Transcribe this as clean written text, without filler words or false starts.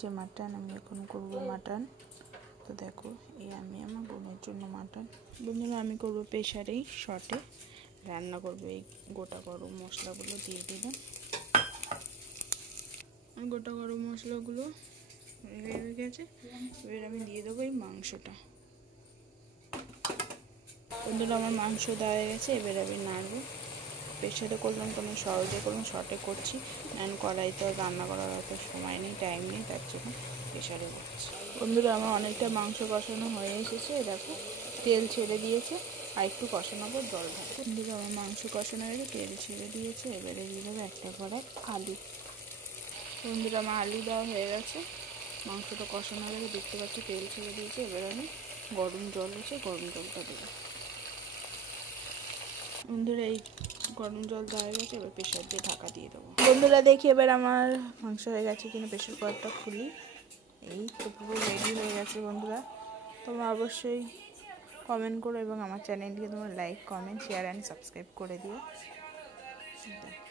হচ্ছে মাটন। আমি এখন করব মাটন। তো দেখো এই আমি আমার বোনের জন্য মাটন। বন্ধুরা আমি করব প্রেশারেই শর্টে রান্না করব। এই গোটা গরম মশলাগুলো দিয়ে দিলাম। গোটা গরম মশলাগুলো হয়ে গেছে। এবার আমি দিয়ে দেবো এই মাংসটা। বন্ধুরা আমার মাংস দেওয়া হয়ে গেছে। এবার আমি নাড়বো। প্রেশারে করলাম কোনো সহজে করলাম, শর্টে করছি, কারণ কড়াইতে রান্না করার অত সময় নেই, টাইম নেই, তার জন্য প্রেশারে করছি। বন্ধুরা আমার অনেকটা মাংস কষানো হয়ে এসেছে, দেখো তেল ছেড়ে দিয়েছে, আর একটু কষানো পর জল ঢালবো। বন্ধুরা আমার মাংস কষানো হয়ে তেল ছেড়ে দিয়েছে। এবারে দিয়ে দেবো একটা কড়া আলু। বন্ধুরা আমার আলু দেওয়া হয়ে গেছে, মাংসটা কষানো হয়ে গেছে, দেখতে পাচ্ছি তেল ছেড়ে দিয়েছে। এবার আমি গরম জল আছে, গরম জলটা দেবো। বন্ধুরা এই গরম জল দেওয়া হয়ে গেছে, এবার প্রেশার দিয়ে ঢাকা দিয়ে দেবো। বন্ধুরা দেখি এবার আমার মাংস হয়ে গেছে কিনা, প্রেশার কুকারটা খুলি। এই তো পুরো রেডি হয়ে গেছে। বন্ধুরা তোমরা অবশ্যই কমেন্ট করো এবং আমার চ্যানেলটিকে তোমরা like, comment, share and subscribe করে দিও। দেখো